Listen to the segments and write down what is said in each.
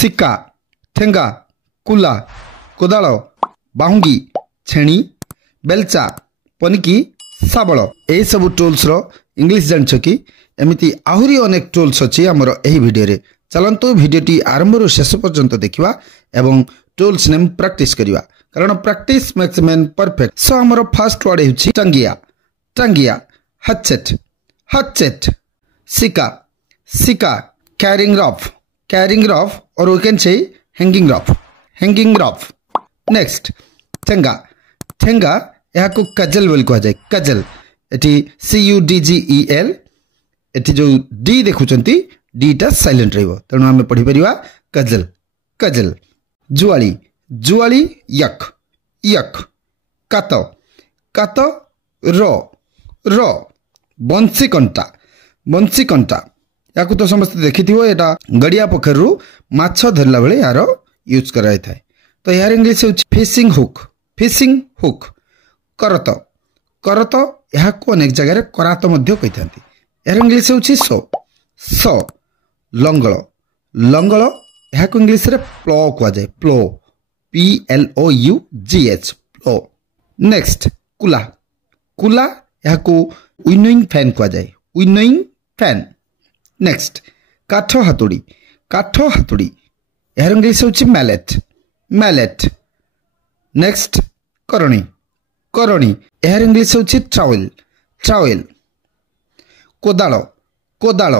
सिक्का ठेंगा कुला कोदाल बाहुंगी छेणी बेलचा पनिकी शाबल यही सब टूल्स रो इंग्लिश जान कि एमती आहरी अनेक टूल्स अच्छी आमर यही वीडियो रे चलतु वीडियोटी आरंभ रू शेष पर्यंत देखा एवं टूल्स नेम प्रैक्टिस करवा कारण प्रैक्टिस मेक्स मैन परफेक्ट। सो आमर फर्स्ट वर्ड है टंगिया टंगिया हचेट हचेट सिका सिका कैरिंग रफ और we can say hanging rough. Next ठेंगा ठेंगा यह को कजल बोल कह जाए कजल एटी CUDGEL एटी जो डी देखुचंती डीटा साइलेंट रहिबो तेणु आमे पढ़ी परिवा कजल कजल। जुआली जुआली यक यक कात कात रो बंसी कंटा या तो समस्त देखि एटा गड़िया पोखरु माछ धरला बेले यार यूज कराई थाए। तो यार इंग्लिश है फिशिंग हुक करत करत यह को अनेक जगह करात मध्य कही था। यार इंग्लिश है सो लंगल लंगल यह को इंग्लिश रे प्लो कह जाए प्लो PLOUGH प्लो। नेक्स्ट कुला कुला यह को विनोइंग फैन कह जाए विनोइंग फैन। नेक्स्ट काठ हातुड़ी यार इंग्लिश है मैलेट। नेक्स्ट करणी यार इंग्लिश है ट्रावेल। कोदाल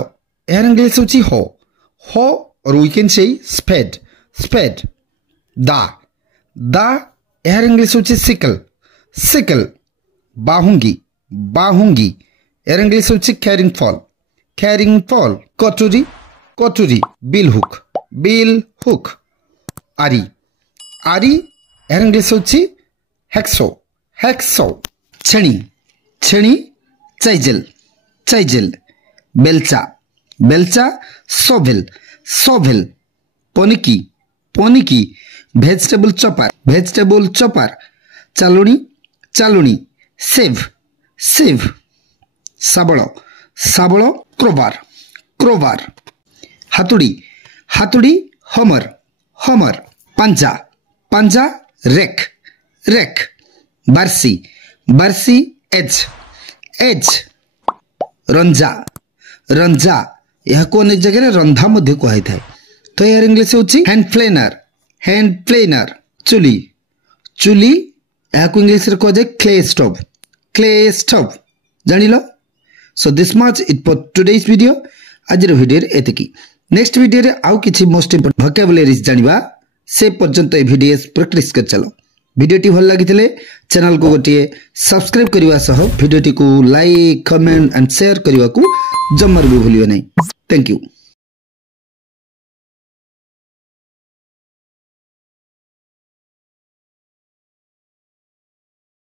यार इंग्लिश है हो और वी कैन से स्पेड। दा यार इंग्लिश है सिकल। बाहुंगी यार इंग्लिश है कैरिंग फॉल। कटोरी बिल हुक। आरी यार इंग्लिश है हैक्सो। छेणी चाइजेल। बेलचा सोभेल। पनिकी वेजिटेबल चॉपर। चालुनी सेव। शाबल क्रोबार। हातुड़ी हमर। पंजा रेक। बरसी एज। रंजा यह को अनेक जगह रंधा मध्य कही था। तो यार इंग्लिश होची हैंड प्लेनर। चुली यह को इंग्लिश रे कह जाए क्ले स्टोव जान लो। So this much it for today's video. आज वीडियो एतिकी नेक्स्ट वीडियो रे आउ किछि मोस्ट इंपोर्टेंट वोकैबुलरीज जानिबा से पर्यंत ए वीडियो प्रैक्टिस कर चलो। वीडियोटी भल लगी चैनल को गोटे सब्सक्राइब करने सह वीडियोटी को लाइक कमेंट एंड शेयर करने को जमार भी भूलियो नहीं। Thank you.